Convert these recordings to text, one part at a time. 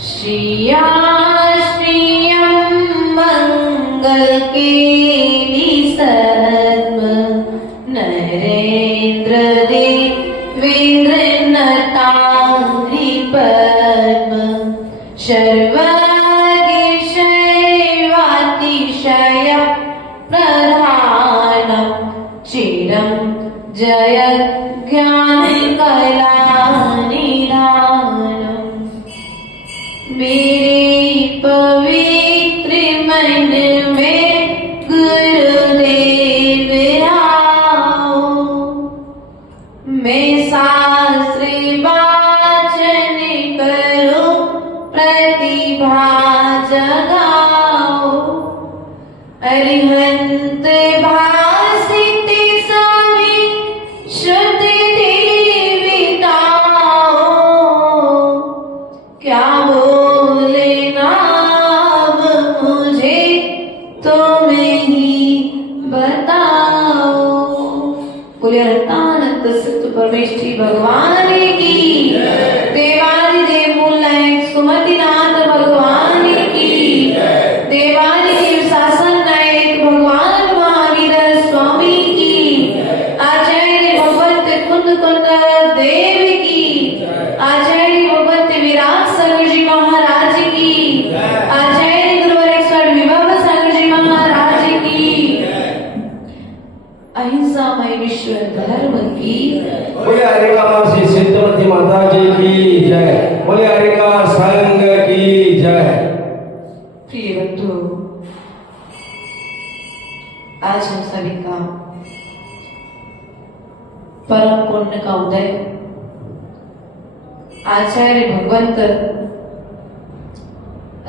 श्रिया श्रियं मंगल केली सद्म नरेंद्र देवेंद्र नतांघ्रि पद्म सर्वगिशैवातिशय प्रधानम् चिरं जयज्ञान कला निधानम्। मेरे पवित्र मन में गुरुदेव आओ, मैं शास्त्र वाचन करूं प्रतिभा जगाओ। अरिहंत भासित स्वामी शुद्ध देवताओ, क्या बोले नाम मुझे तुम ही बताओ। बोले अनंत सत्य परमेश्वरी भगवान की, देवादिदेव मूल नायक सुमतिनाथ भगवान की, देवादिदेव शासन नायक भगवान महावीर स्वामी की, आचार्य भगवत कुंद कुंद देव की, आचार्य भगवत विराट सागर जी महाराज की, आचार्य गुरुवर विभव सागर जी महाराज की, अहिंसा मय विश्व धर्म की। बोले हरिका श्री सिद्धवती माता जी की जय। बोले हरिका संघ की जय। प्रिय बंधु, आज हम सभी का परम पुण्य का उदय आचार्य भगवंत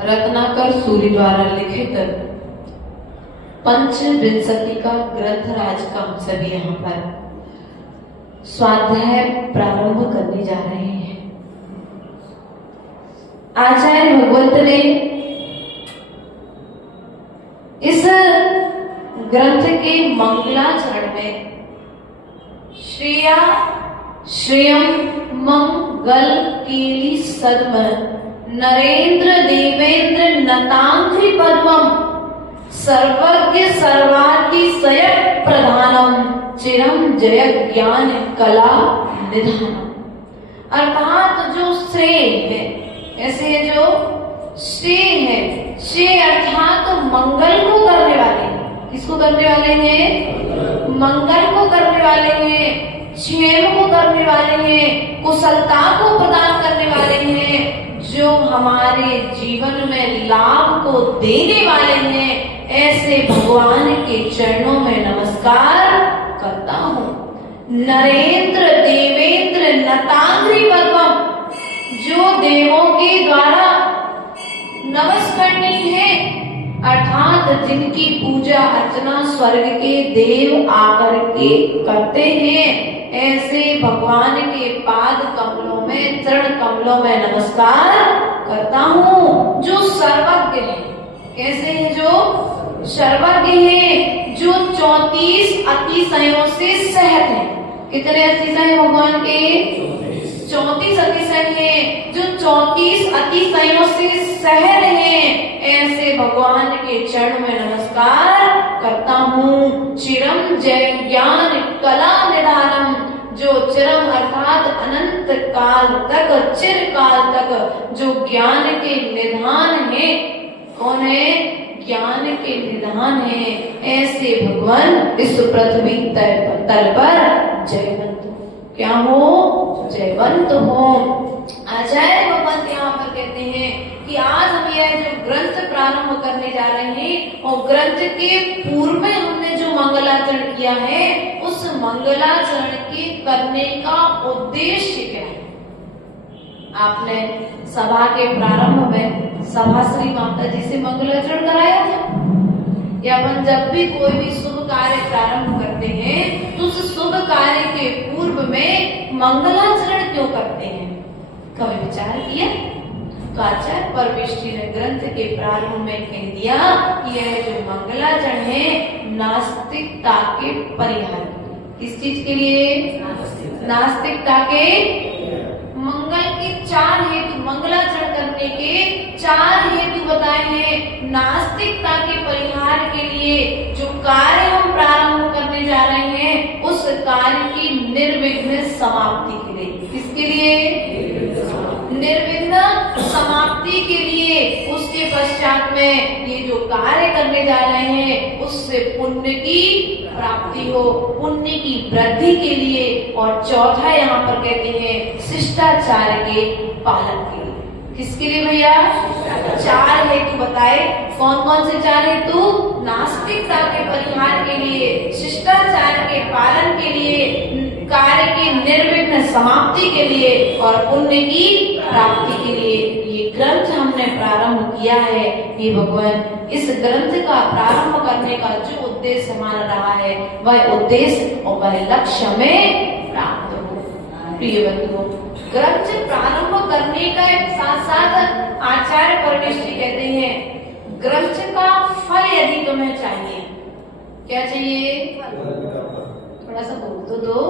रत्नाकर सूरी द्वारा लिखित पंचविंशति का ग्रंथ राज का हम सभी यहाँ पर स्वाध्याय प्रारंभ करने जा रहे हैं। आचार्य भगवंत ने इस ग्रंथ के मंगलाचरण में श्रिया श्रियम मंगल केली सद्म नरेंद्र देवेंद्र नतांघ्रि पद्मम सर्वज्ञ सर्वातिशय प्रधानम चिरम जय ज्ञान कला निधानम। अर्थात जो श्रेय है, ऐसे जो श्रेय है, श्रेय अर्थात मंगल को करने वाले, किसको करने वाले हैं? मंगल को करने वाले हैं, क्षेम को करने वाले हैं, कुशलता को प्रदान करने वाले हैं, जो हमारे जीवन में लाभ को देने वाले हैं, ऐसे भगवान के चरणों में नमस्कार करता हूँ। नरेंद्र देवेंद्र नतांघ्रि पद्मम, जो देवों के द्वारा नमस्करणीय है, अर्थात जिनकी पूजा अर्चना स्वर्ग के देव आकर के करते हैं, ऐसे भगवान के पाद कमलों में, चरण कमलों में नमस्कार करता हूँ। जो सर्वज्ञ है, कैसे है? जो सर्वज्ञ है, जो 34 अतिशयों से सहित है। कितने अतिशय भगवान के? 34 अतिशय है, जो 34 अतिशयों से सहित है, ऐसे भगवान के चरण में नमस्कार करता हूँ। चिरम जय ज्ञान कला निधानम, जो चिरम अर्थात अनंत काल तक, चिरकाल तक जो ज्ञान के निधान है। कौन है? ज्ञान के निधान है। ऐसे भगवान इस पृथ्वी तल पर जयवंत, क्या हो? जयवंत हो। आचार्य भगवंत यहाँ पर कहते हैं कि आज हम यह जो ग्रंथ प्रारंभ करने जा रहे हैं, और ग्रंथ के पूर्व में हमने जो मंगलाचरण किया है, उस मंगलाचरण के करने का उद्देश्य क्या है? आपने सभा के प्रारंभ में सभाश्री माता जी से मंगलाचरण कराया था, या अपन जब भी कोई भी शुभ कार्य प्रारंभ करते हैं तो उस शुभ कार्य के पूर्व में मंगलाचरण क्यों करते हैं? कभी विचार किया? तो आचार्य परमेश्वरी ने ग्रंथ के प्रारंभ में कह दिया कि यह जो मंगलाचरण है नास्तिकता के परिहार। किस चीज के लिए? नास्तिकता के। मंगल के 4 हेतु मंगलाचरण करने के 4 हेतु बताए हैं नास्तिकता के परिहार के लिए। जो कार्य हम प्रारंभ करने जा रहे हैं उस कार्य की निर्विघ्न समाप्ति के लिए। किसके लिए? निर्विघ्न समाप्ति के लिए। उसके पश्चात में ये जो कार्य करने जा रहे हैं उससे पुण्य की प्राप्ति हो, पुण्य की वृद्धि के लिए। और चौथा यहाँ पर कहते हैं शिष्टाचार के पालन के लिए। किसके लिए भैया? 4 हेतु बताए। कौन कौन से 4 हेतु? नास्तिकता के परिहार के लिए, शिष्टाचार के पालन के लिए, कार्य की निर्विघ्न समाप्ति के लिए और पुण्य की प्राप्ति के लिए। ये ग्रंथ हमने प्रारंभ किया है। हे भगवान, इस ग्रंथ का प्रारंभ करने का जो उद्देश्य हमारा रहा है वह उद्देश्य और वह लक्ष्य हमें प्राप्त हो। प्रिय बंधुओं, ग्रंथ प्रारंभ करने का साथ साथ आचार्य परमेश्वरी कहते हैं ग्रंथ का फल यदि तुम्हें चाहिए, क्या चाहिए? थोड़ा सा बोल तो दो।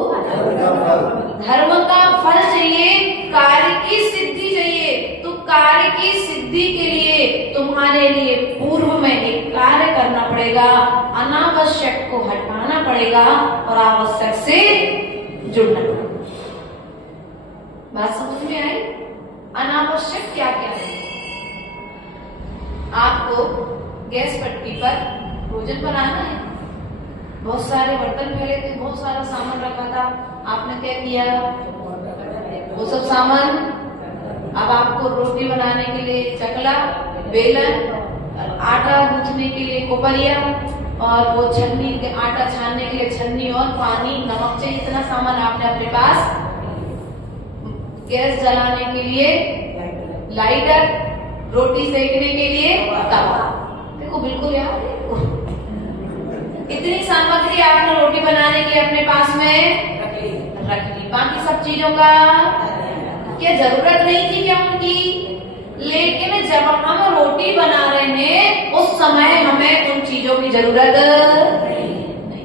धर्म का फल चाहिए, कार्य की सिद्धि चाहिए। तो कार्य की सिद्धि के लिए तुम्हारे लिए पूर्व में एक कार्य करना पड़ेगा, अनावश्यक को हटाना पड़ेगा और आवश्यक से जुड़ना पड़ेगा। बात समझ में आई? अनावश्यक क्या क्या है? आपको गैस पट्टी पर भोजन बनाना है, बहुत सारे बर्तन फैले थे, बहुत सारा सामान रखा था, आपने क्या किया? वो सब सामान, अब आपको रोटी बनाने के लिए चकला, बेलन, आटा गूंथने के लिए कोपरिया और वो छन्नी, आटा छानने के लिए छन्नी और पानी, नमक चाहिए। इतना सामान आपने अपने पास। गैस जलाने के लिए लाइटर, रोटी सेकने के लिए तवा। देखो बिल्कुल यार, इतनी सामग्री आपने रोटी बनाने के लिए अपने पास में रख ली। बाकी सब चीजों का क्या जरूरत नहीं थी क्या उनकी? लेकिन जब हम रोटी बना रहे हैं उस समय हमें उन चीजों की जरूरत नहीं है,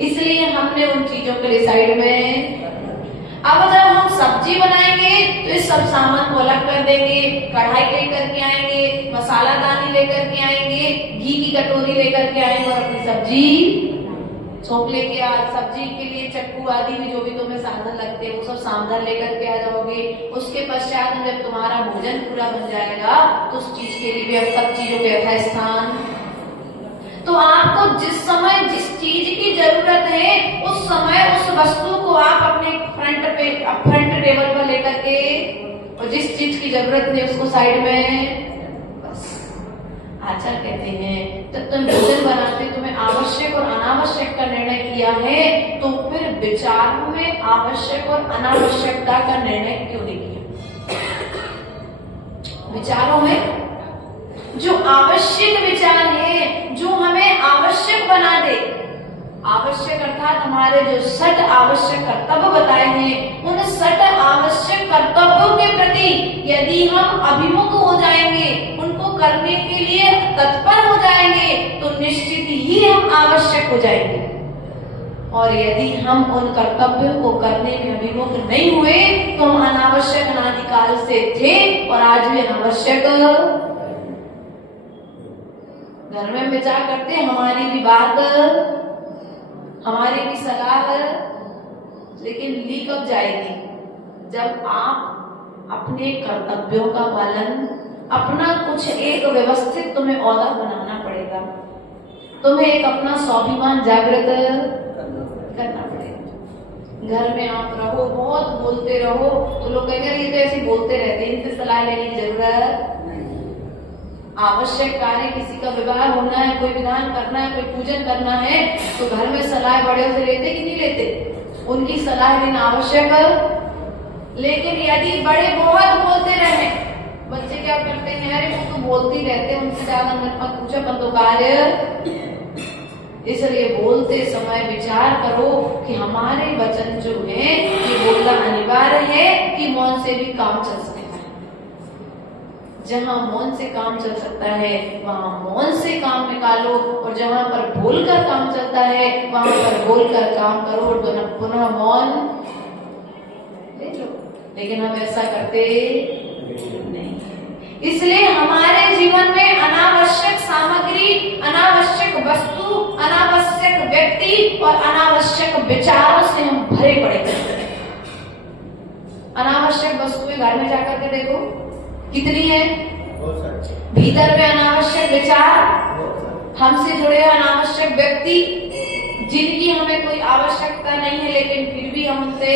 इसलिए हमने उन चीजों के लिए साइड में। अब जब हम सब्जी बनाएंगे तो इस सब सामान को अलग कर देंगे, कढ़ाई लेकर के आएंगे, मसाला दानी लेकर के आएंगे, घी की कटोरी लेकर के आएंगे और अपनी सब्जी छोंक लेके आ। सब्जी के लिए चक्कू आदि भी जो भी तुम्हें साधन लगते हैं वो सब सावधान लेकर के आ जाओगे। उसके पश्चात जब तुम्हारा भोजन पूरा बन जाएगा तो उस चीज के लिए भी अब सब चीजों के यथास्थान। तो आपको जिस समय जिस चीज की जरूरत है उस समय उस वस्तु को आप अपने फ्रंट टेबल पर लेकर के, और जिस चीज की जरूरत है उसको साइड में। बस आचार्य कहते हैं जब तुम भोजन बनाते तुम्हें आवश्यक और अनावश्यक का निर्णय किया है तो फिर विचारों में आवश्यक और अनावश्यकता का निर्णय क्यों नहीं किया? विचारों में जो आवश्यक विचार है, जो हमें आवश्यक बना दे, आवश्यक अर्थात हमारे जो 6 आवश्यक कर्तव्य बताए हैं उन 6 आवश्यक कर्तव्यों के प्रति यदि हम अभिमुख हो जाएंगे, उनको करने के लिए तत्पर हो जाएंगे तो निश्चित ही हम आवश्यक हो जाएंगे। और यदि हम उन कर्तव्यों को करने में अभिमुख नहीं हुए तो हम अनावश्यक अनादिकाल से थे और आज भी अनावश्यक। घर में विचार करते हमारी भी बात, हमारी भी सलाह, लेकिन ली कब जाएगी? जब आप अपने कर्तव्यों का पालन, अपना कुछ एक व्यवस्थित तुम्हें औहदा बनाना पड़ेगा, तुम्हें एक अपना स्वाभिमान जागृत करना पड़ेगा। घर में आप रहो, बहुत बोलते रहो तो लोग कहेंगे ये तो ऐसे बोलते रहते, इनसे सलाह लेने की जरूरत। आवश्यक कार्य, किसी का विवाह होना है, कोई विधान करना है, कोई पूजन करना है तो घर में सलाह बड़े से लेते कि नहीं लेते? उनकी सलाह लेना आवश्यक। लेकिन यदि बड़े बहुत बोलते रहे, बच्चे क्या करते हैं, अरे वो तो बोलते रहते हैं, उनसे ज्यादा मत पूछो अपन तो कार्य। इसलिए बोलते समय विचार करो कि हमारे वचन जो है ये बोलना अनिवार्य है कि मौन से भी काम चल सकता है। जहाँ मौन से काम चल सकता है वहाँ मौन से काम निकालो, और जहाँ पर बोलकर काम चलता है वहाँ पर बोलकर काम करो और पुनः मौन ले लो। लेकिन हम ऐसा करते नहीं, इसलिए हमारे जीवन में अनावश्यक सामग्री, अनावश्यक वस्तु, अनावश्यक व्यक्ति और अनावश्यक विचारों से हम भरे पड़े हैं। अनावश्यक वस्तुएं घर में जाकर के देखो कितनी है, भीतर में अनावश्यक विचार, हमसे जुड़े हुए अनावश्यक व्यक्ति जिनकी हमें कोई आवश्यकता नहीं है लेकिन फिर भी हमसे,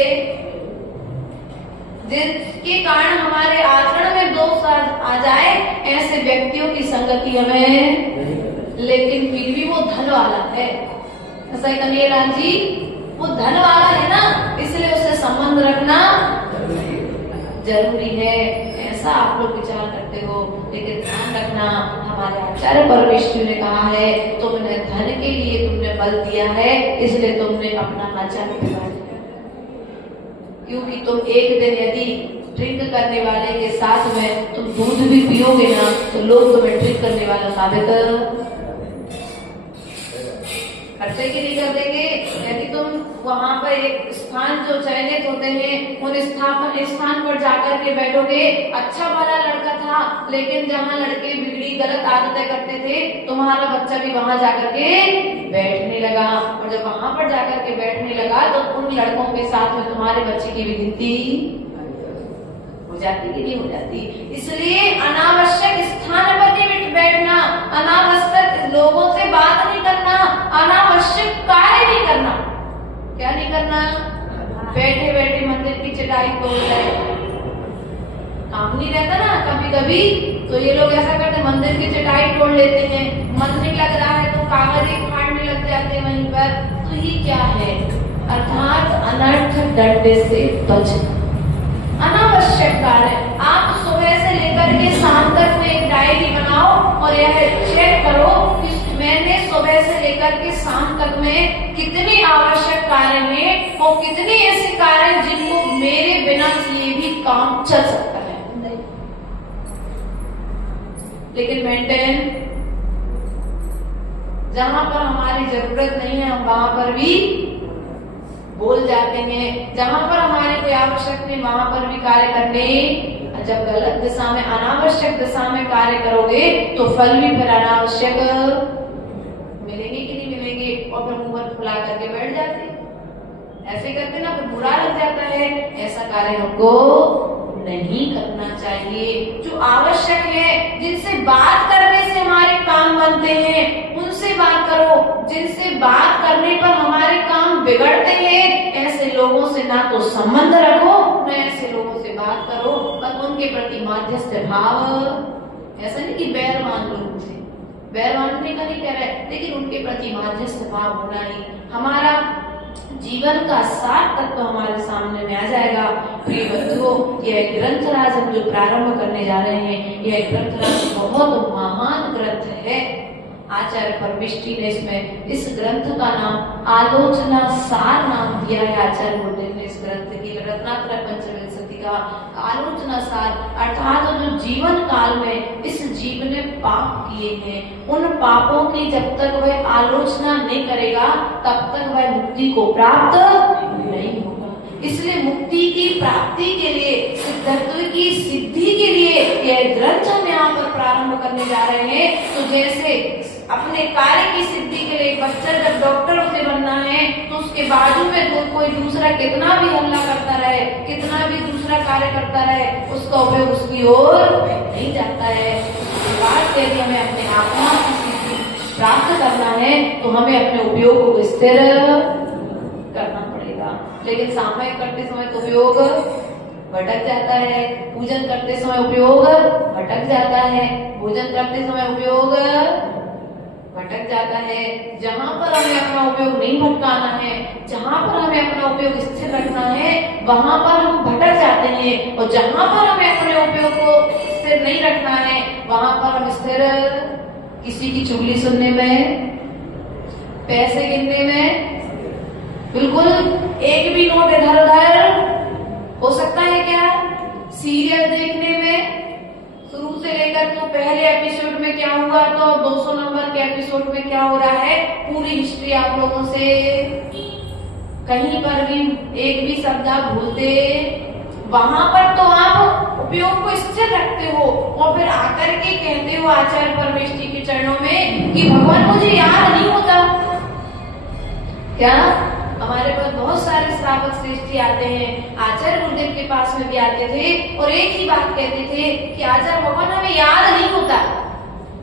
जिसके कारण हमारे आचरण में दोष आ जाए, ऐसे व्यक्तियों की संगति हमें, लेकिन फिर भी वो धन वाला है, ऐसा है कन्हैयालाल जी, वो धन वाला है ना, इसलिए उससे संबंध रखना जरूरी है, ऐसा आप लोग विचार करते हो। लेकिन ध्यान रखना, हमारे आचार्य परमेश्वर ने कहा है तुमने धन के लिए तुमने बल दिया है, इसलिए तुमने अपना आचार्य बिगाड़ दिया, क्योंकि तुम एक दिन यदि ड्रिंक करने वाले के साथ में तुम दूध भी पियोगे ना, तो लोग तुम्हें ड्रिंक करने वाला साबित करते कि नहीं कर देंगे। यदि तुम वहां पर एक स्थान जो चयनित होते हैं उन स्थान पर जाकर के बैठोगे, अच्छा वाला लड़का था लेकिन जहाँ लड़के बिगड़ी गलत आदतें करते थे, तुम्हारा बच्चा भी वहां जाकर के बैठने लगा, और जब वहां पर जाकर के बैठने लगा तो उन लड़कों के साथ में तुम्हारे बच्चे की भी गिनती हो जाती कि नहीं हो जाती। इसलिए अनावश्यक स्थान पर नहीं बैठना, अनावश्यक लोगों से बात नहीं करना, अनावश्यक कार्य नहीं करना। क्या नहीं करना? बैठे बैठे मंदिर की चटाई तोड़ रहे, काम नहीं रहता ना कभी कभी, तो ये लोग ऐसा करते, मंदिर की चटाई तोड़ लेते हैं, मन नहीं लग रहा है तो कागज ही फाड़ने लग जाते हैं वहीं पर। तो ये क्या है? अर्थात अनर्थ डंडे से बचना, अनावश्यक कार्य। आप सुबह से लेकर के शाम तक में एक डायरी बनाओ और यह चेक करो कि मैंने सुबह से लेकर के शाम तक में कितने आवश्यक कार्य हैं और कितने ऐसे कार्य जिनको मेरे बिना किए भी काम चल सकता है। लेकिन मेंटेन, जहां पर हमारी जरूरत नहीं है हम वहां पर भी बोल जाते हैं, जहां पर हमारी कोई आवश्यक नहीं वहां पर भी कार्य करने। जब गलत दिशा में, अनावश्यक दिशा में कार्य करोगे तो फल भी फिर अनावश्यक मिलेंगे कि नहीं मिलेंगे, और फिर मुंह फुला करके बैठ जाते, ऐसे करके ना फिर बुरा लग जाता है। ऐसा कार्य हमको नहीं करना चाहिए। जो आवश्यक है, जिनसे बात करने से हमारे काम बनते हैं उनसे बात करो, जिनसे बात करने पर हमारे काम बिगड़ते हैं ऐसे लोगों से ना तो संबंध रखो, न ऐसे लोगों से बात करो, और उनके प्रति माध्यस्थ भाव, ऐसा नहीं कि बैर मान लो उनसे, बैर मानने का नहीं कह रहे, लेकिन उनके प्रति माध्यस्थ भाव होना ही हमारा जीवन का सार तत्व हमारे सामने में आ जाएगा। प्रिय बंधुओं, यह ग्रंथराज हम जो प्रारंभ करने जा रहे हैं, यह ग्रंथराज बहुत महान ग्रंथ है। आचार्य परमेष्ठी ने इसमें इस ग्रंथ का नाम आलोचना सार नाम दिया है। आचार्य गुरुदेव ने इस ग्रंथ की रत्नात्रय पंचविंशति का आलोचना सार, अर्थात जो जीवन काल में इस जीव ने पाप किए हैं, उन पापों की जब तक वह आलोचना नहीं करेगा तब तक वह मुक्ति को प्राप्त नहीं होगा। इसलिए मुक्ति की प्राप्ति के लिए, सिद्धत्व की सिद्धि के लिए यह ग्रंथ हम यहाँ पर प्रारंभ करने जा रहे हैं। तो जैसे अपने कार्य की सिद्धि के लिए बच्चा जब डॉक्टर उसे बनना है तो उसके बाजू में कोई दूसरा कितना भी हमला करता रहे, कितना भी दूसरा कार्य करता रहे, उसका उपयोग उसकी ओर नहीं जाता है। उसके बाद यदि हमें अपने आत्मा की सिद्धि प्राप्त करना है तो हमें अपने उपयोग को स्थिर करना पड़ेगा। लेकिन सामयिक करते समय तो उपयोग भटक जाता है, पूजन करते समय उपयोग भटक जाता है, भोजन करते समय उपयोग भटक जाता है। जहां पर हमें अपना उपयोग नहीं भटकाना है, जहां पर हमें अपना उपयोग स्थिर रखना है, वहां पर हम भटक जाते हैं, और जहां पर हमें अपने उपयोग को स्थिर नहीं रखना है वहां पर हम स्थिर, किसी की चुगली सुनने में, पैसे गिनने में, बिल्कुल एक भी नोट इधर उधर हो सकता है क्या, सीरियल देखने में शुरू से लेकर तो पहले एपिसोड में क्या हुआ तो 200 नंबर के एपिसोड में क्या हो रहा है, पूरी हिस्ट्री आप लोगों से, कहीं पर भी एक भी शब्द आप भूलते, वहां पर तो आप उपयोग को स्थिर रखते हो और फिर आकर के कहते हो आचार्य परमेश जी के चरणों में कि भगवान मुझे याद नहीं होता। क्या हमारे पास बहुत सारे श्रावक श्रेष्ठी आते हैं, आचार्य गुरुदेव के पास में भी आते थे और एक ही बात कहते थे कि आचार्य भगवान हमें याद नहीं होता।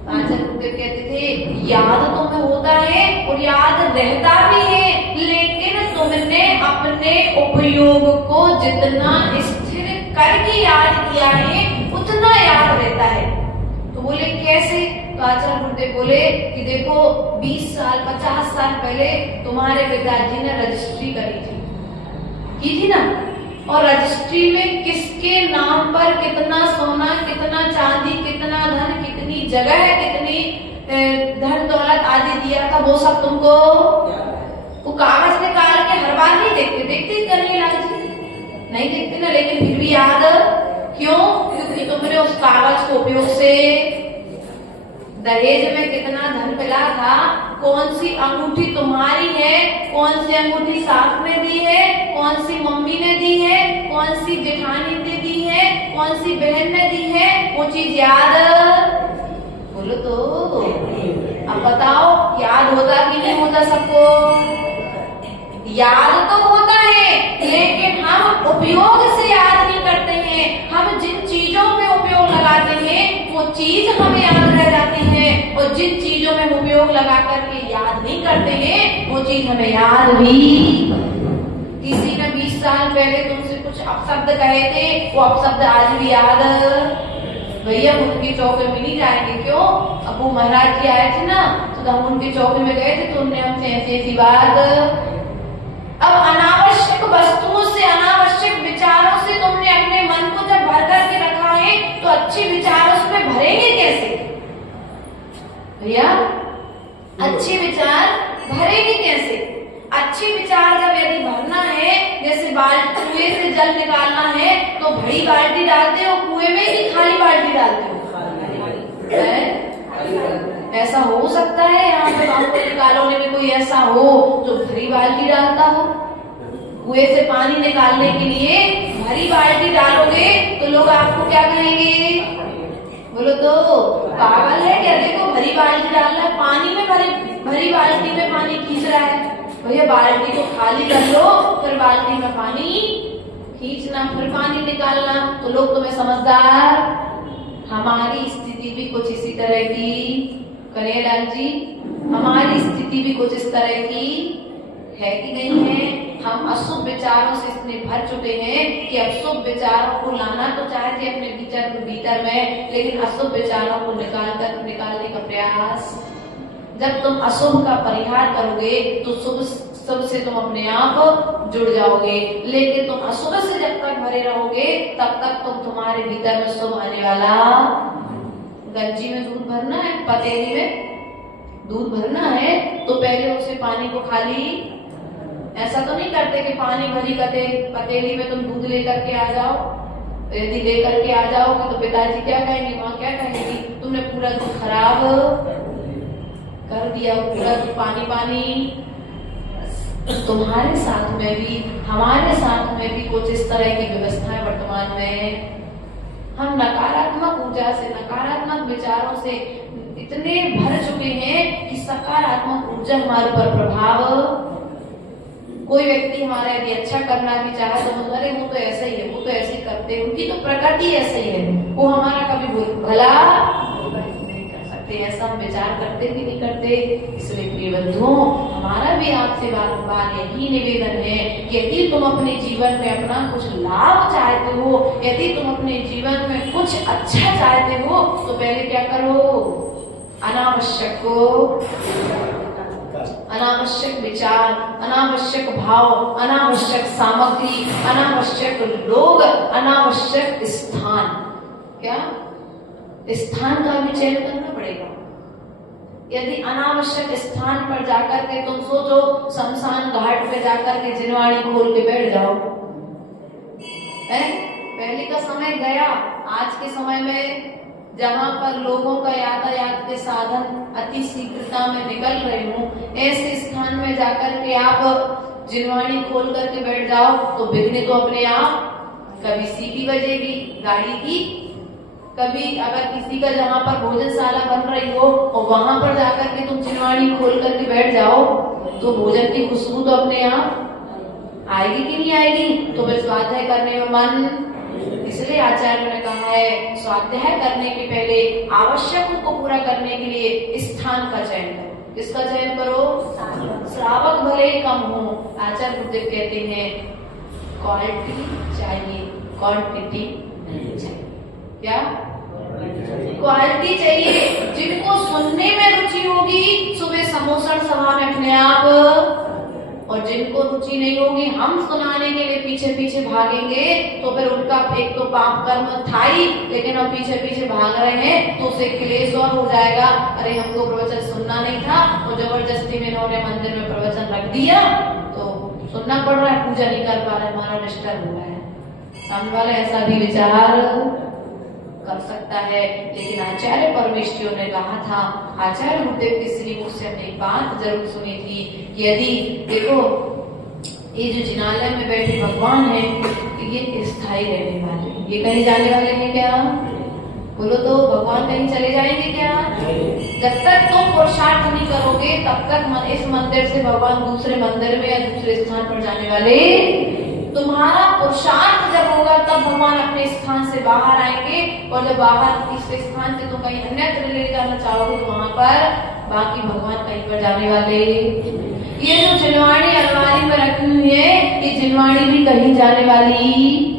आचार्य गुरुदेव कहते थे याद तुम्हें होता है और याद रहता भी है, लेकिन तुमने अपने उपयोग को जितना स्थिर करके याद किया है उतना याद रहता है। तो बोले कैसे? तो आचार्य गुरुदेव बोले कि देखो 20 साल 50 साल पहले तुम्हारे पिताजी ने रजिस्ट्री करी थी, की थी ना, और रजिस्ट्री में किसके नाम पर कितना सोना, कितना चांदी, कितना धन, कितनी जगह, कितनी धन दौलत आदि दिया था, वो सब तुमको वो कागज निकाल के हर बार नहीं देखते कन्हैयालाल जी नहीं देखते ना, लेकिन फिर भी याद क्यों? क्योंकि तुमने उस कागज को उपयोग से दहेज में कितना धन मिला था, कौन सी अंगूठी तुम्हारी है, कौन सी अंगूठी सास ने दी है, कौन सी मम्मी ने दी है, कौन सी जेठानी ने दी है, कौन सी बहन ने दी है, वो चीज याद बोलो तो। अब बताओ याद होता कि नहीं होता? सबको याद तो होता है, लेकिन हम उपयोग से याद नहीं करते हैं। हम जिन चीजों में उपयोग लगाते हैं वो चीज हमें याद रह जाती है, और जिन चीजों में उपयोग लगा करके याद नहीं करते हैं वो चीज हमें याद भी। किसी ने 20 साल पहले तुमसे कुछ अपशब्द कहे थे, वो अपशब्द आज भी याद। भैया उनके चौके में नहीं जाएंगे, क्यों? अब वो महाराज जी आए थे ना, तो हम उनके चौके में गए थे तो उन्होंने हमसे ऐसी बात। अब अनावश्यक वस्तुओं से, अनावश्यक विचारों से तुमने अपने मन को जब भर करके रखा है तो अच्छे विचार उसमें भरेंगे कैसे? भैया अच्छे विचार भरेंगे कैसे? अच्छे विचार जब यदि भरना है, जैसे कुएं से जल निकालना है तो बड़ी बाल्टी डालते हो कुएं में कि खाली बाल्टी डालते हो? ऐसा हो सकता है यहाँ पे बाहुबली कॉलोनी में कोई ऐसा हो जो भरी बाल्टी डालता हो? कुएं से पानी निकालने के लिए भरी बाल्टी डालोगे तो लोग आपको क्या कहेंगे? बोलो तो पागल है क्या? देखो भरी बाल्टी डालना है, पानी में भरी बाल्टी में पानी खींच रहा है। भैया बाल्टी को खाली कर लो, फिर बाल्टी में पानी खींचना, फिर पानी निकालना, तो लोग तुम्हें समझदार। हमारी स्थिति भी कुछ इसी तरह की, कन्हैयालाल जी, हमारी स्थिति भी कुछ इस तरह की है कि नहीं है? हम अशुभ विचारों से इतने भर चुके हैं कि अब शुभ विचारों को लाना तो चाहते अपने भीतर में, लेकिन अशुभ विचारों को निकालने का प्रयास। जब तुम अशुभ का परिहार करोगे तो शुभ से तुम अपने आप जुड़ जाओगे, लेकिन तुम अशुभ से जब तक भरे रहोगे तब तक तुम्हारे भीतर में शुभ आने वाला। गंजी में दूध भरना है, पतेली में दूध भरना है तो पहले उसे पानी को खाली, ऐसा तो नहीं करते कि पानी भरी पतेली में तुम दूध लेकर के आ जाओ। यदि लेकर के आ जाओगे तो पिताजी क्या कहेंगे, माँ क्या कहेंगी? तुमने पूरा दूध खराब कर दिया, पूरा दूध पानी। तुम्हारे साथ में भी, हमारे साथ में भी कुछ इस तरह की व्यवस्था है वर्तमान में। हम नकारात्मक ऊर्जा से, नकारात्मक विचारों से इतने भर चुके हैं कि सकारात्मक ऊर्जा हमारे ऊपर प्रभाव। कोई व्यक्ति हमारा यदि अच्छा करना भी चाहे तो अरे वो तो ऐसा ही है, वो तो ऐसे ही करते हैं, उनकी तो प्रकृति ऐसे ही है, वो हमारा कभी भला नहीं कर सकते। ऐसा हम विचार करते भी नहीं करते। इसलिए प्रिय बंधुओं, हमारा भी आपसे बार यही निवेदन है कि यदि तुम अपने जीवन में अपना कुछ लाभ चाहते हो, यदि तुम अपने जीवन में कुछ अच्छा चाहते हो तो पहले क्या करो? अनावश्यक विचार, अनावश्यक भाव, अनावश्यक सामग्री, अनावश्यक लोग, अनावश्यक स्थान, क्या स्थान का भी चयन करना पड़ेगा। यदि अनावश्यक स्थान पर जाकर के तुम सोचो शमशान घाट पे जाकर के जिनवाणी खोल के बैठ जाओ, पहले का समय गया। आज के समय में जहाँ पर लोगों का यातायात के साधन अति शीघ्रता में निकल रहे हो, ऐसे स्थान में जाकर के आप जिनवाणी खोल करके बैठ जाओ तो बिघ्ने तो अपने आप, कभी सीटी बजेगी गाड़ी की, कभी अगर किसी का जहाँ पर भोजनशाला बन रही हो और वहां पर जाकर के तुम चिनवाणी खोल करके बैठ जाओ तो भोजन की खुशबू तो अपने यहाँ आएगी कि नहीं आएगी? तो फिर स्वाध्याय करने में मन, इसलिए आचार्य ने कहा है स्वाध्याय करने के पहले आवश्यक को पूरा करने के लिए स्थान का चयन करो। किसका चयन करो? श्रावक भले ही कम हो। आचार्य गुरुदेव कहते हैं क्वालिटी चाहिए, क्वांटिटी नहीं चाहिए। क्या क्वालिटी चाहिए? जिनको सुनने में रुचि होगी सुबह समोसन सभा में अपने आप, और जिनको रुचि नहीं होगी हम सुनाने के लिए पीछे पीछे भागेंगे तो फिर उनका एक तो पाप कर्म था ही, लेकिन अब पीछे पीछे भाग रहे हैं तो उसे क्लेश और हो जाएगा। अरे हमको प्रवचन सुनना नहीं था तो जबरदस्ती में इन्होंने मंदिर में प्रवचन रख दिया तो सुनना पड़ रहा है, पूजा नहीं कर पा रहे, हमारा डिस्टर्ब हुआ है। सामने वाले ऐसा भी विचार कर सकता है। लेकिन आचार्य परमेश्वरियों ने कहा था, आचार्य गुरुदेव की श्री मुख से हमने एक बात जरूर सुनी थी कि यदि देखो ये जो जिनालय में बैठे भगवान है ये स्थायी रहने वाले, ये कहीं जाने वाले हैं क्या? बोलो तो भगवान कहीं चले जाएंगे क्या? जब तक तुम पुरुषार्थ नहीं करोगे तब तक इस मंदिर से भगवान दूसरे मंदिर में या दूसरे स्थान पर जाने वाले। तुम्हारा पुरुषार्थ जब होगा तब भगवान अपने स्थान से बाहर आएंगे, और जब बाहर इस स्थान से तुम कहीं अन्यत्र ले जाना चाहोगे तो वहां पर बाकी भगवान कहीं पर जाने वाले। ये जो जिनवाणी अलमारी में रखी हुई है ये जिनवाणी भी कहीं जाने वाली।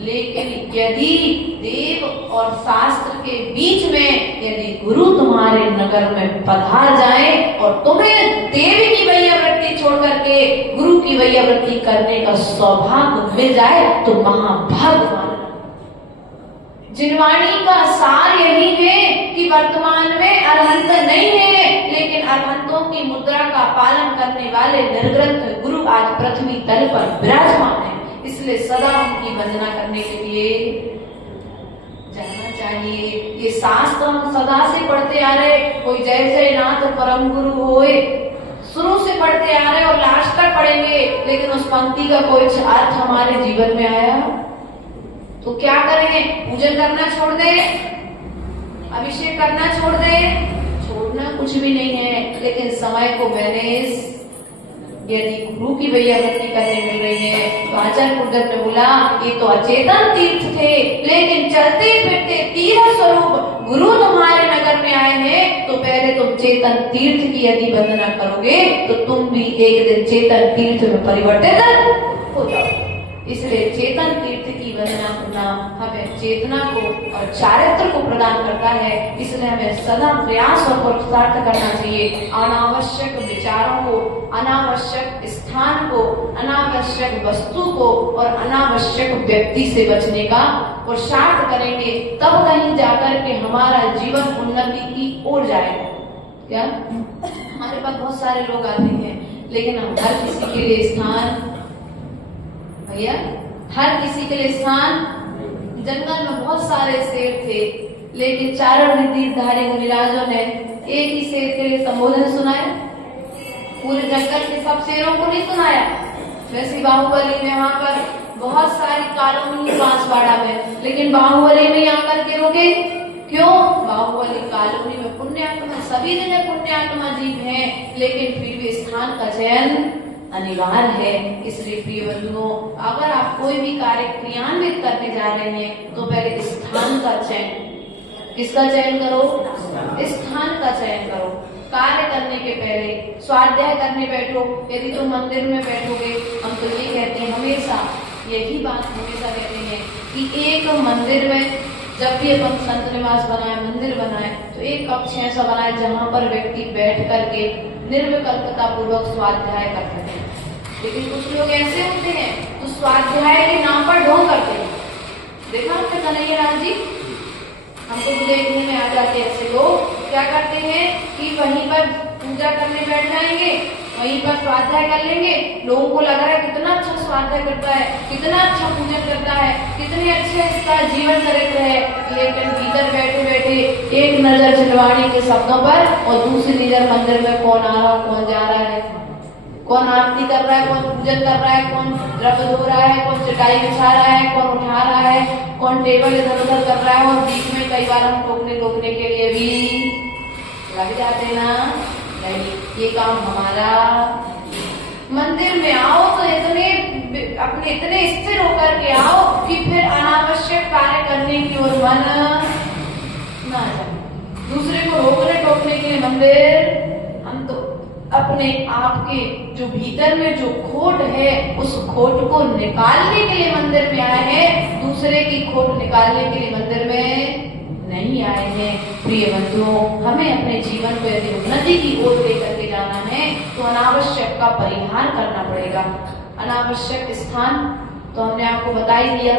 लेकिन यदि देव और शास्त्र के बीच में यदि गुरु तुम्हारे नगर में पधार जाए और तुम्हें देव की वैयावृत्ति छोड़ करके गुरु की वैयावृत्ति करने का सौभाग्य मिल जाए तो महाभाग्य मानना। जिनवाणी का सार यही है कि वर्तमान में अरहंत नहीं है, लेकिन अरहंतों की मुद्रा का पालन करने वाले निर्ग्रंथ गुरु आज पृथ्वी तल पर विराजमान है। इसलिए सदा उनकी वंदना करने के लिए जाना चाहिए। ये शास्त्र हम सदा से पढ़ते आ रहे, कोई जय जय नाथ परम गुरु होए शुरू से पढ़ते आ रहे और लास्ट तक पढ़ेंगे, लेकिन उस पंक्ति का कोई अर्थ हमारे जीवन में आया तो क्या करें? पूजन करना छोड़ दे, अभिषेक करना छोड़ दे? छोड़ना कुछ भी नहीं है, लेकिन समय को मैनेज यदि गुरु की वैयावृत्ति करने मिल रही है तो आचार्य गुरुदेव ने बोला ये तो अचेतन तीर्थ थे, लेकिन चलते फिरते तीर्थ स्वरूप गुरु तुम्हारे नगर में आए हैं तो पहले तुम चेतन तीर्थ की यदि वंदना करोगे तो तुम भी एक दिन चेतन तीर्थ में परिवर्तित हो जाओ। इसलिए चेतन तीर्थ की वंदना करना हमें चेतना को और चारित्र को प्रदान करता है। इसलिए हमें सदा प्रयास और पुरुषार्थ करना चाहिए। अनावश्यक विचारों को, अनावश्यक स्थान को, अनावश्यक वस्तु को और अनावश्यक व्यक्ति से बचने का पुरुषार्थ करेंगे, तब कहीं जाकर के हमारा जीवन उन्नति की ओर जाएगा। क्या हमारे पास बहुत सारे लोग आते हैं, लेकिन हम हर किसी के लिए स्थान, भैया हर किसी के लिए स्थान। जंगल में बहुत सारे शेर थे, लेकिन चारण नीतिधारी मुनिराजों ने एक ही शेर के लिए संबोधन सुनाया, पूरे जंगल के सब शेरों को नहीं सुनाया। वैसे बाहुबली में वहां पर बहुत सारी कॉलोनी बांसवाड़ा में, लेकिन बाहुबली में आकर के रोके क्यों? बाहुबली कॉलोनी में पुण्यात्मा, सभी जगह पुण्यात्मा जीव हैं, लेकिन फिर भी स्थान का चयन अनिवार्य है। इसलिए प्रिय बंधुओं, अगर आप कोई भी कार्य क्रियान्वित करने जा रहे हैं तो पहले स्थान का चयन, किसका चयन करो? स्थान का चयन करो। कार्य करने के पहले स्वाध्याय करने बैठो, यदि तुम मंदिर में बैठोगे, हम तो ये कहते हैं, हमेशा यही बात हमेशा कहते हैं कि एक मंदिर में जब भी अपन संत निवास बनाए, मंदिर बनाए, तो एक कक्ष ऐसा बनाए जहाँ पर व्यक्ति बैठ करके निर्विकल्पता पूर्वक स्वाध्याय कर सके। लेकिन कुछ लोग ऐसे होते हैं तो स्वाध्याय के नाम पर ढोंग करते हैं। देखा आपने कन्हैया लाल जी, हमको तो देखने में आ जाते हैं ऐसे लोग। क्या करते हैं कि वहीं पर पूजा करने बैठ जाएंगे, वहीं पर स्वाध्याय कर लेंगे। लोगों को लग रहा है कितना अच्छा स्वाध्याय करता है, कितना अच्छा पूजन करता है, कितने अच्छे इसका जीवन चरित्र है, लेकिन भीतर बैठे बैठे एक नजर जिनवाणी के शब्दों पर और दूसरी नजर मंदिर में कौन आ रहा कौन जा रहा है। कौन आरती कर रहा है, कौन पूजन कर रहा है, कौन द्रव्य धो रहा है, कौन चटाई बिछा रहा है, कौन उठा रहा है, कौन टेबल इधर उधर कर रहा है। और बीच में कई बार हम टोकने के लिए भी लग जाते ना। नहीं, ये काम हमारा। मंदिर में आओ तो इतने स्थिर होकर के आओ कि फिर अनावश्यक कार्य करने की ओर मन ना जाए। दूसरे को रोकने टोकने के लिए मंदिर, हम तो अपने आप के जो भीतर में जो खोट है उस खोट को निकालने के लिए मंदिर में आए हैं, दूसरे की खोट निकालने के लिए मंदिर में नहीं आए हैं। प्रिय बंधुओं, हमें अपने जीवन को यदि उन्नति की ओर लेकर के जाना है तो अनावश्यक का परिहार करना पड़ेगा। अनावश्यक स्थान तो हमने आपको बता ही दिया,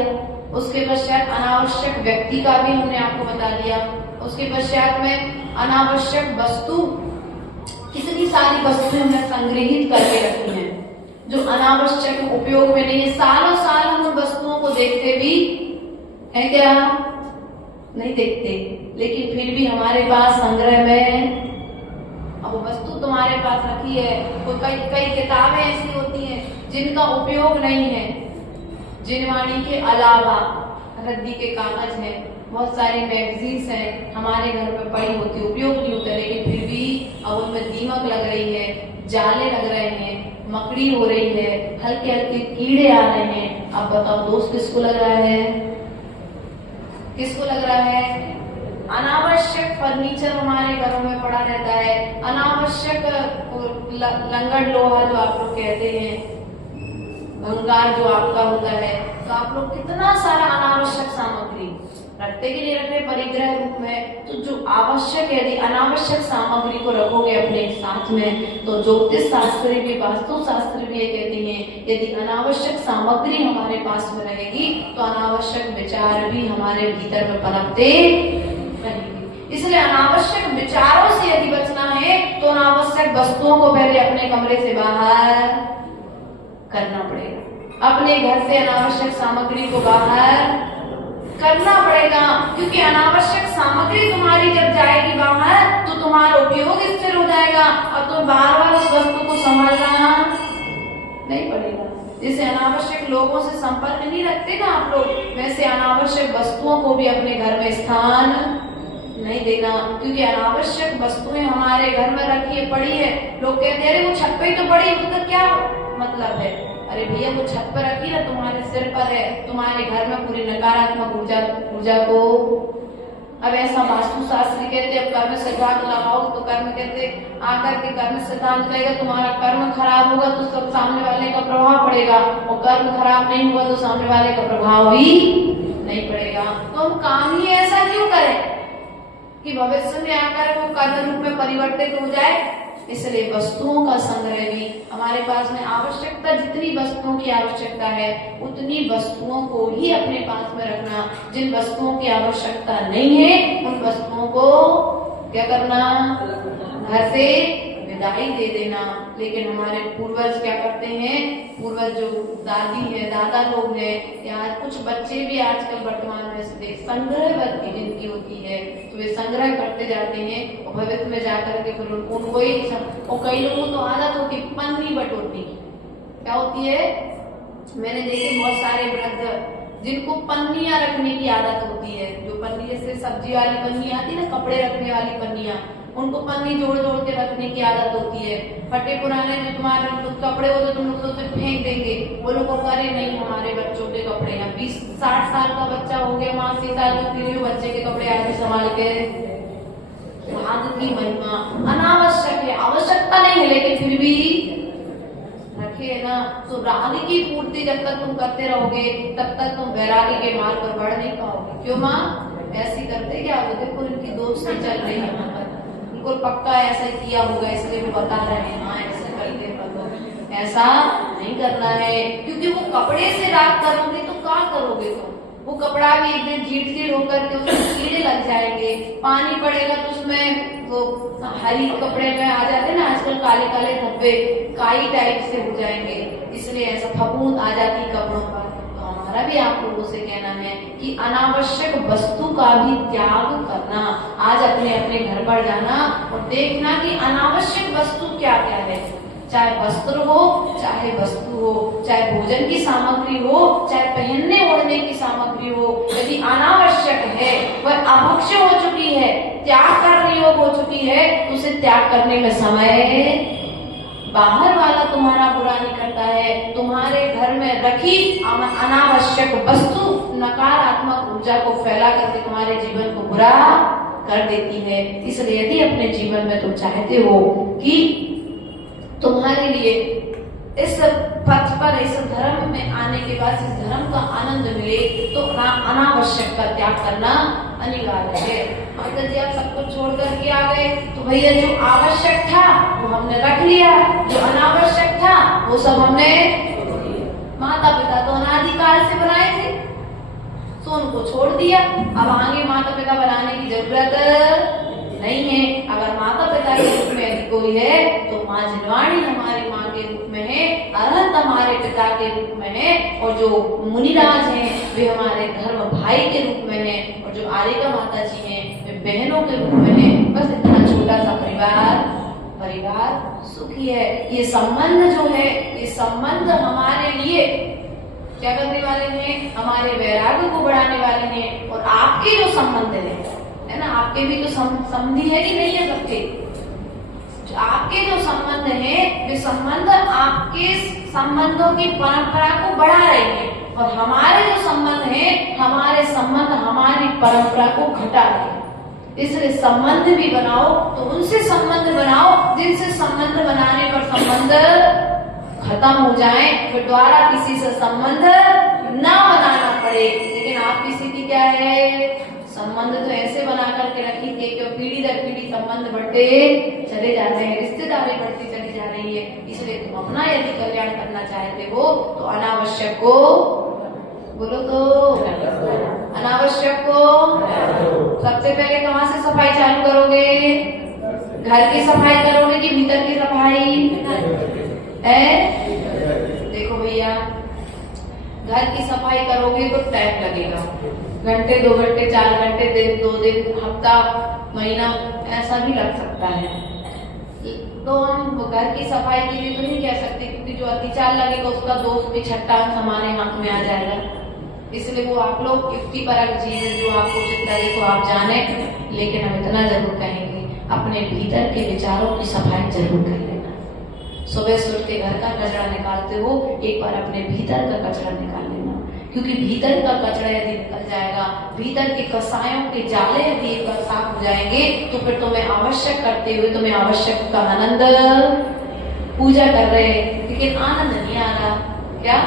उसके पश्चात अनावश्यक व्यक्ति का भी हमने आपको बता दिया, उसके पश्चात में अनावश्यक वस्तु, कितनी सारी वस्तुएं हमने संग्रहित करके रखी हैं जो अनावश्यक उपयोग में नहीं है। सालों साल हम उन वस्तुओं को देखते भी है क्या? नहीं देखते, लेकिन फिर भी हमारे पास संग्रह में, अब वस्तु तुम्हारे पास रखी है, कई किताबें ऐसी होती हैं जिनका उपयोग नहीं है, जिनवाणी के अलावा रद्दी के कागज है, बहुत सारी मैगजीन्स हैं हमारे घर में पड़ी होती, उपयोग नहीं होता, लेकिन फिर भी अब उनमें दीमक लग रही है, जाले लग रहे हैं, मकड़ी हो रही है, हल्के हल्के कीड़े आ रहे हैं। अब बताओ दोस्त किसको लग रहा है? किसको लग रहा है? अनावश्यक फर्नीचर हमारे घरों में पड़ा रहता है, अनावश्यक लंगड़ लोहा जो आप लोग कहते हैं, भंगार जो आपका होता है, तो आप लोग कितना सारा अनावश्यक सामग्री रखते के लिए रखे परिग्रह रूप में। तो जो आवश्यक, यदि अनावश्यक सामग्री को रखोगे अपने साथ में, तो ज्योतिष शास्त्र भी, वास्तु शास्त्र भी ये कहते हैं, यदि अनावश्यक सामग्री हमारे पास में रहेगी तो अनावश्यक विचार भी हमारे भीतर में पनपते रहेंगे। इसलिए अनावश्यक विचारों से यदि बचना है तो अनावश्यक वस्तुओं को पहले अपने कमरे से बाहर करना पड़ेगा, अपने घर से अनावश्यक सामग्री को बाहर करना पड़ेगा, क्योंकि अनावश्यक सामग्री तुम्हारी जब जाएगी बाहर तो तुम्हारा उपयोग स्थिर हो जाएगा और तुम बार बार उस वस्तु को संभालना नहीं पड़ेगा। जैसे अनावश्यक लोगों से संपर्क नहीं रखते ना आप लोग, वैसे अनावश्यक वस्तुओं को भी अपने घर में स्थान नहीं देना, क्योंकि अनावश्यक वस्तुएं हमारे घर में रखी है, पड़ी है। लोग कहते हैं अरे वो छत पे ही तो पड़ी है, उसका क्या मतलब है? अरे भैया वो छत पर रखी ना, तुम्हारे सिर पर है, तुम्हारे घर में पूरी नकारात्मक ऊर्जा को। अब ऐसा वास्तु शास्त्री कहते अब कर्म सिद्धांत लगाओ, तो कर्म कहते आकर के कर्म सिद्धांत कहेगा तुम्हारा कर्म खराब होगा तो सब सामने वाले का प्रभाव पड़ेगा, और कर्म खराब नहीं हुआ तो सामने वाले का प्रभाव भी नहीं पड़ेगा। तो हम काम ही ऐसा क्यों करें कि भविष्य में आकर वो कर्म रूप में परिवर्तित हो जाए? इसलिए वस्तुओं का संग्रह भी हमारे पास में, आवश्यकता जितनी वस्तुओं की आवश्यकता है उतनी वस्तुओं को ही अपने पास में रखना। जिन वस्तुओं की आवश्यकता नहीं है उन वस्तुओं को क्या करना? घर से विदाई दे देना। लेकिन हमारे पूर्वज क्या करते हैं? पूर्वज जो दादी है, दादा लोग हैं, या कुछ बच्चे भी आजकल वर्तमान में संग्रह वृत्ति जिनकी होती है तो वे संग्रह करते जाते हैं और भविष्य में जाकर के फिर उनको ही, और कई लोगों तो आदत होती पन्नी बटोरने की। क्या होती है? मैंने देखे बहुत सारे वृद्ध जिनको पन्नियां रखने की आदत होती है, जो पन्नी जैसे सब्जी वाली पन्नी आती है ना, कपड़े रखने वाली पन्नियां, उनको पन्नी जोड़ जोड़ के रखने की आदत होती है। फटे पुराने जो तुम्हारे कपड़े होते तुम लोग सोचते फेंक देंगे, वो लोग अरे नहीं हमारे बच्चों के कपड़े हैं, 20-60 साल का बच्चा हो गया, 80 साल के बच्चे के कपड़े आदमी संभाल के। राग की महिमा अनावश्यक है, आवश्यकता नहीं है लेकिन फिर भी रखे ना। तो राग की पूर्ति जब तक तुम करते रहोगे तब तक तुम वैराग्य के मार्ग पर बढ़ नहीं पाओगे। क्यों माँ ऐसी करते क्या? देखो इनकी दोस्ती चल रही है, बिल्कुल पक्का ऐसा ही किया होगा इसलिए वो बता रहे हैं, हाँ ऐसे करते हैं। ऐसा नहीं करना है, क्योंकि वो कपड़े से राग करोगे तो क्या करोगे तुम? वो कपड़ा भी एक दिन जीट होकर के उसमें कीड़े लग जाएंगे, पानी पड़ेगा तो उसमें वो हरी कपड़े में आ जाते हैं ना आजकल, काले काले धब्बे काई टाइप से हो जाएंगे, इसलिए ऐसा फफूंद आ जाती कपड़ों पर। तो हमारा भी आप लोगों से कहना है कि अनावश्यक वस्तु का भी त्याग करना। आज अपने अपने घर पर जाना और देखना कि अनावश्यक वस्तु क्या क्या है। चाहे वस्त्र हो, चाहे वस्तु हो, चाहे भोजन की सामग्री हो, चाहे पहनने ओढ़ने की सामग्री हो, यदि अनावश्यक है, वह अभक्ष्य हो चुकी है, त्याग करने योग्य हो चुकी है, तो उसे त्याग करने में समय, बाहर वाला तुम्हारा बुरा नहीं करता है, तुम्हारे घर में रखी अनावश्यक वस्तु नकारात्मक ऊर्जा को फैला करके तुम्हारे जीवन को बुरा कर देती है। इसलिए यदि अपने जीवन में तुम चाहते हो कि तुम्हारे लिए इस पथ पर, इस धर्म में आने के बाद इस धर्म का आनंद मिले, तो अनावश्यक का त्याग करना अनिवार्य है। माता जी आप सब कुछ छोड़ करके आ गए, तो भैया जो आवश्यक था वो हमने रख लिया, जो अनावश्यक था वो सब हमने, माता पिता तो अनादिकाल से बनाए थे, तो उनको छोड़ दिया। अब आगे माता पिता बनाने की जरूरत नहीं है। अगर माता पिता के रूप में यदि कोई है, तो माँ जिनवाणी हमारी माँ के रूप में है, अरहंत हमारे पिता के रूप में है, और जो मुनिराज हैं वे हमारे धर्म भाई के रूप में है, और जो आर्यका माता जी हैं वे बहनों के रूप में है। बस इतना छोटा सा परिवार सुखी है। ये संबंध जो है, ये संबंध हमारे लिए क्या करने वाले हैं, हमारे वैराग्य को बढ़ाने वाले हैं। और आपके जो संबंध है ना, आपके भी तो संबंधी है कि नहीं है सबके, आपके जो संबंध है वे संबंध आपके संबंधों की परंपरा को बढ़ा रहे हैं, और हमारे जो संबंध है, हमारे संबंध हमारी परंपरा को घटा रहे हैं। इसलिए संबंध भी बनाओ तो उनसे संबंध बनाओ जिनसे संबंध बनाने पर संबंध खत्म हो जाए, फिर द्वारा किसी से संबंध ना बनाना पड़े। लेकिन आपकी स्थिति क्या है, संबंध तो ऐसे बना करके रखी थी कि पीढ़ी दर पीढ़ी संबंध बढ़ते चले जाते हैं, रिश्तेदारी बढ़ती चली जा रही है। इसलिए तुम अपना यदि कल्याण करना चाहते हो तो अनावश्यक को, बोलो तो, अनावश्यक को सबसे पहले कहाँ से सफाई चालू करोगे, घर की सफाई करोगे कि भीतर की सफाई है? देखो भैया, घर की सफाई करोगे तो टाइम लगेगा, घंटे 2 घंटे 4 घंटे, दिन 2 दिन, हफ्ता, महीना, ऐसा भी लग सकता है। तो हम घर की सफाई के लिए तो नहीं कह सकते, क्योंकि जो अतिचार लगेगा उसका दोष भी छठा अंश हमारे हाथ में आ जाएगा। इसलिए वो आप लोग युक्तिपरक जीवन जो आपको उचित लगे तो आप जाने, लेकिन हम इतना जरूर कहेंगे, अपने भीतर के विचारों की सफाई जरूर कर लेना। सुबह सुबह के घर का कचरा निकालते हो, एक बार अपने भीतर का कचरा निकाल लेना, क्योंकि भीतर का कचरा यदि निकल जाएगा, भीतर के कसायों के जाले यदि एक बार साफ हो जाएंगे, तो फिर तुम्हें आवश्यक करते हुए तुम्हें आवश्यक का आनंद, पूजा कर रहे लेकिन आनंद नहीं आ रहा, क्या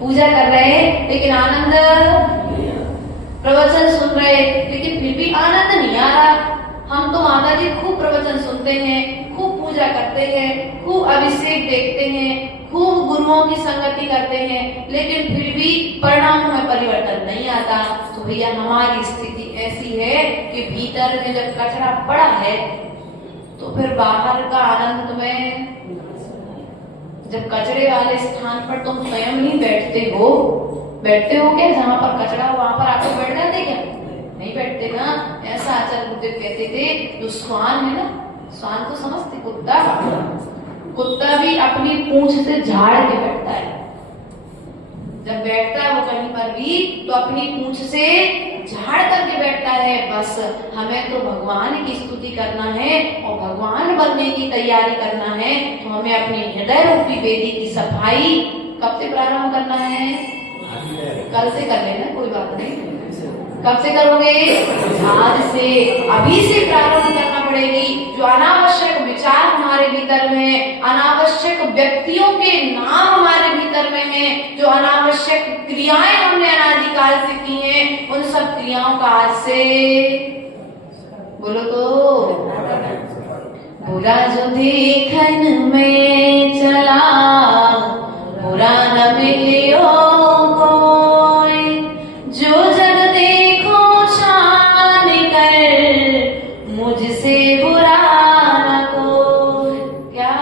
पूजा कर रहे लेकिन आनंद, प्रवचन सुन रहे लेकिन फिर भी आनंद नहीं आ रहा। हम तो माता जी खूब प्रवचन सुनते हैं, खूब पूजा करते हैं, खूब अभिषेक देखते हैं, खूब गुरुओं की संगति करते हैं, लेकिन फिर भी परिणामों में परिवर्तन नहीं आता। तो भैया हमारी स्थिति ऐसी है कि भीतर में जब कचरा पड़ा है तो फिर बाहर का आनंद में, जब कचरे वाले स्थान पर तुम स्वयं ही बैठते हो क्या, जहाँ पर कचरा हो वहां पर आपको बैठ जाते क्या? नहीं बैठते ना। ऐसा आचार्य गुरुदेव कहते थे, जो श्वान है ना, श्वान तो समझते, कुत्ता भी अपनी पूंछ से झाड़ के बैठता है। जब बैठता है वो कहीं पर भी तो अपनी पूंछ से झाड़ करके बैठता है। बस हमें तो भगवान की स्तुति करना है और भगवान बनने की तैयारी करना है, तो हमें अपनी हृदय रूपी वेदी की सफाई कब से प्रारंभ करना है? कल से कर लेना, कोई बात नहीं। कब से करोगे? आज से, अभी से प्रारंभ करना पड़ेगी। जो अनावश्यक विचार हमारे भीतर में, अनावश्यक व्यक्तियों के नाम हमारे भीतर में है, जो अनावश्यक क्रियाएं हमने अनादिकाल से की हैं, उन सब क्रियाओं का आज से, बोलो तो, बुरा जो देखन में चला बुरा न मिलियो कोई, जो जग देखो छान कर मुझसे बुरा न कोई। क्या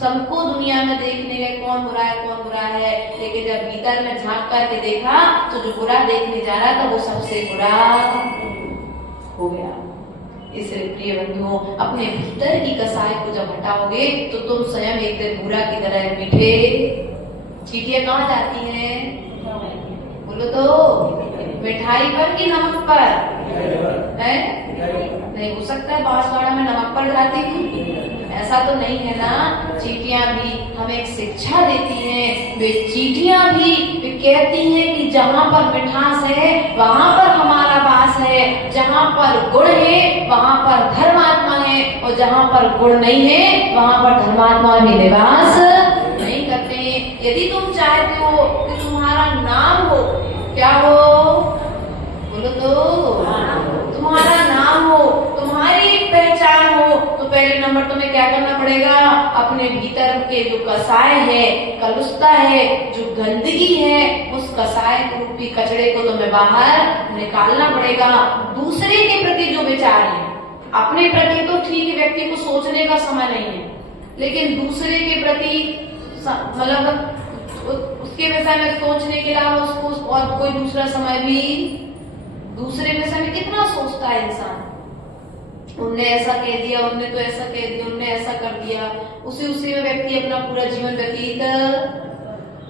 सबको दुनिया में देखने गए कौन बुरा है, लेकिन जब भीतर में झांक करके देखा तो जो बुरा देखने जा रहा था वो सबसे बुरा हो गया। इसलिए प्रिय बंधुओं, अपने भीतर की कसाई को जब हटाओगे तो तुम स्वयं एक दिन बूरा की तरह मीठे। चींटियां कहाँ जाती हैं? बोलो तो, मिठाई पर कि नमक पर? है नहीं हो सकता है बांसवाड़ा में नमक पर जाती हूँ, ऐसा तो नहीं है ना। चींटियां भी हमें एक शिक्षा देती हैं। वे चींटियां भी कहती हैं कि जहाँ पर मिठास है वहाँ पर हमारा वास है, जहाँ पर गुण है वहाँ पर धर्मात्मा है, और जहाँ पर गुण नहीं है वहाँ पर धर्मात्मा भी निवास नहीं करते। यदि तुम चाहते हो कि तुम्हारा नाम हो, क्या हो? बोलो तो, तुम्हारा नाम हो, तुम्हारी पहचान हो, तो पहले नंबर तुम्हें क्या करना पड़ेगा? अपने भीतर के जो कसाय है, कलुषता है, जो गंदगी है, उस कसाय रूपी कचड़े को तुम्हें बाहर निकालना पड़ेगा। दूसरे के प्रति जो विचार है, अपने प्रति तो ठीक है, व्यक्ति को सोचने का समय नहीं है, लेकिन दूसरे के प्रति मतलब उसके विषय में सोचने के अलावा उसको और कोई दूसरा समय भी, दूसरे विषय में कितना सोचता है इंसान। उनने ऐसा कह दिया, उनने तो ऐसा कह दिया, उनने ऐसा कर दिया, उसी में व्यक्ति अपना पूरा जीवन व्यतीत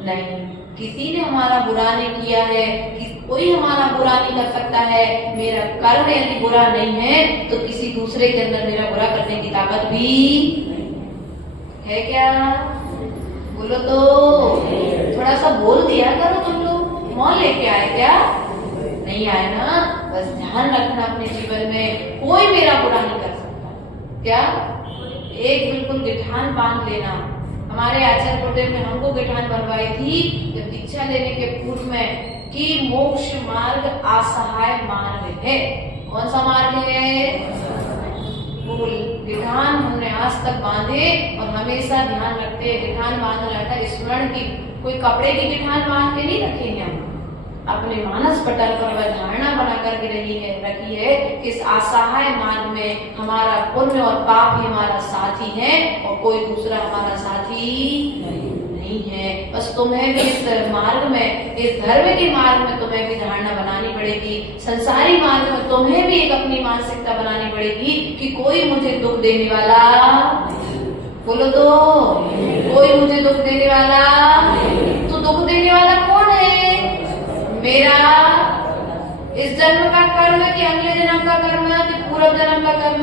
नहीं। किसी ने हमारा बुरा नहीं किया है, कोई हमारा बुरा नहीं कर सकता है। मेरा कर्म यदि बुरा नहीं है तो किसी दूसरे के अंदर मेरा बुरा करने की ताकत भी है क्या? बोलो तो, थोड़ा सा बोल दिया करो तुम लोग। मौन लेके आए क्या? नहीं आए ना? बस ध्यान रखना अपने जीवन में कोई मेरा बुरा नहीं कर सकता। क्या? एक बिल्कुल गिठान बांध लेना। हमारे आचार्य गुरुदेव ने हमको गिठान बनवाई थी जब दीक्षा लेने के पूर्व में, कि मोक्ष मार्ग असहाय मार्ग है। कौन सा मार्ग है? मूल गिठान हमने आज तक बांधे, और हमेशा ध्यान रखते हैं गिठान बांधना रहता है स्मरण की। कोई कपड़े की गिठान बांध के नहीं रखेंगे हम, अपने मानस पटल पर वह धारणा बना करके रखी है कि इस असहाय मार्ग में हमारा पुण्य और पाप ही हमारा साथी है, और कोई दूसरा हमारा साथी नहीं है। बस तुम्हें भी इस मार्ग में, इस धर्म के मार्ग में तुम्हें भी धारणा बनानी पड़ेगी। संसारी मार्ग में तुम्हें भी एक अपनी मानसिकता बनानी पड़ेगी कि कोई मुझे दुख देने वाला, बोलो तो, कोई मुझे दुख देने वाला, तो दुख देने वाला कौन है? मेरा इस जन्म का कर्म कि अगले जन्म का कर्म कि पूर्व जन्म का कर्म?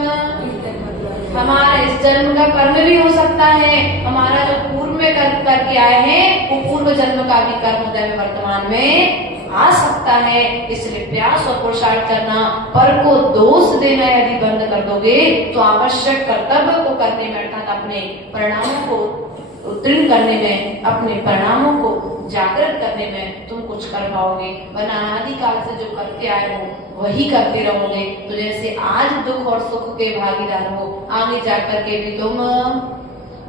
हमारा इस जन्म का कर्म भी हो सकता है, हमारा जो पूर्व में करके आए हैं वो पूर्व जन्म का भी कर्म उदय में वर्तमान में आ सकता है। इसलिए प्रयास और पुरुषार्थ करना, पर को दोष देना यदि बंद कर दोगे तो आवश्यक कर्तव्य को करने में, अर्थात अपने परिणामों को उत्तीर्ण करने में, अपने परिणामों को जागृत करने में तुम कुछ कर पाओगे। वरना अनादिकाल से जो करते आए हो वही करते रहोगे। तो जैसे आज दुख और सुख के भागीदार हो, आगे जाकर के भी तुम,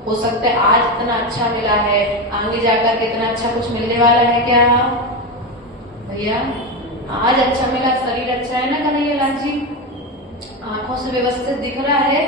हो सकता है आज इतना अच्छा मिला है, आगे जाकर के इतना अच्छा कुछ मिलने वाला है क्या भैया? आज अच्छा मिला, शरीर अच्छा है ना कन्हैया लाल जी, आंखों से व्यवस्थित दिख रहा है,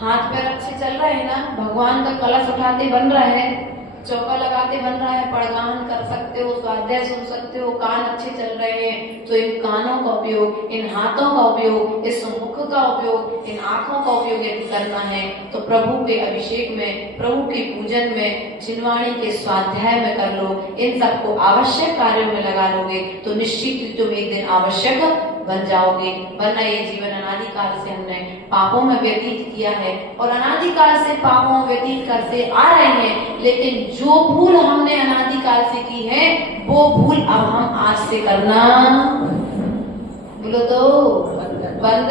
हाथ पैर अच्छे चल रहे हैं ना, भगवान का कलश उठाते बन रहा है, चौका लगाते बन रहा है, पड़गान कर सकते हो, स्वाध्याय सुन सकते हो, कान अच्छे चल रहे हैं, तो इन कानों का उपयोग, इन हाथों का उपयोग, इस मुख का उपयोग, इन आंखों का उपयोग यदि करना है तो प्रभु के अभिषेक में, प्रभु के पूजन में, जिनवाणी के स्वाध्याय में कर लो। इन सबको आवश्यक कार्यों में लगा लोगे तो निश्चित ही तुम एक दिन आवश्यक बन जाओगे। वरना ये जीवन अनादिकाल से हमने पापों में व्यतीत किया है, और अनादिकाल से पापों में व्यतीत करते आ रहे हैं, लेकिन जो भूल हमने अनादिकाल से की है वो भूल अब हम आज से करना, बोलो तो, बंद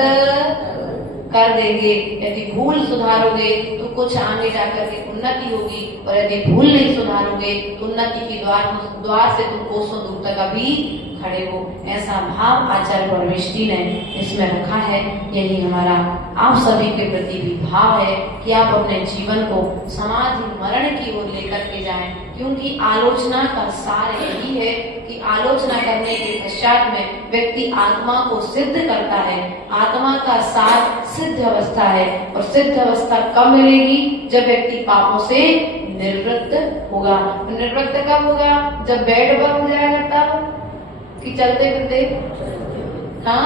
कर देंगे। यदि भूल सुधारोगे तो कुछ आगे जाकर के उन्नति होगी, और यदि भूल नहीं सुधारोगे तो उन्नति के द्वार से तुम कोसों दूर तक अभी खड़े हो। ऐसा भाव आचार्य परमेष्ठी ने इसमें रखा है। यही हमारा आप सभी के प्रति भी भाव है कि आप अपने जीवन को समाधि मरण की ओर लेकर के जाएं, क्योंकि आलोचना का सार यही है कि आलोचना करने के पश्चात में व्यक्ति आत्मा को सिद्ध करता है। आत्मा का सार सिद्ध अवस्था है, और सिद्ध अवस्था कब मिलेगी? जब व्यक्ति पापों से निवृत्त होगा। निवृत्त कब होगा? जब बेड पर हो जाएगा तब, कि चलते फिरते, हाँ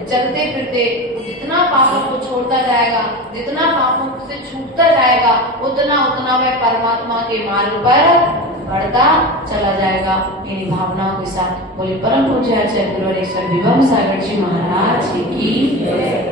चलते फिरते जितना पापों को छोड़ता जाएगा, जितना पापों से छूटता जाएगा, उतना उतना वह परमात्मा के मार्ग पर बढ़ता चला जाएगा। इन्हीं भावनाओं के साथ बोले परम पूज्य आचार्य गुरुवर विभम सागर जी महाराज की जय।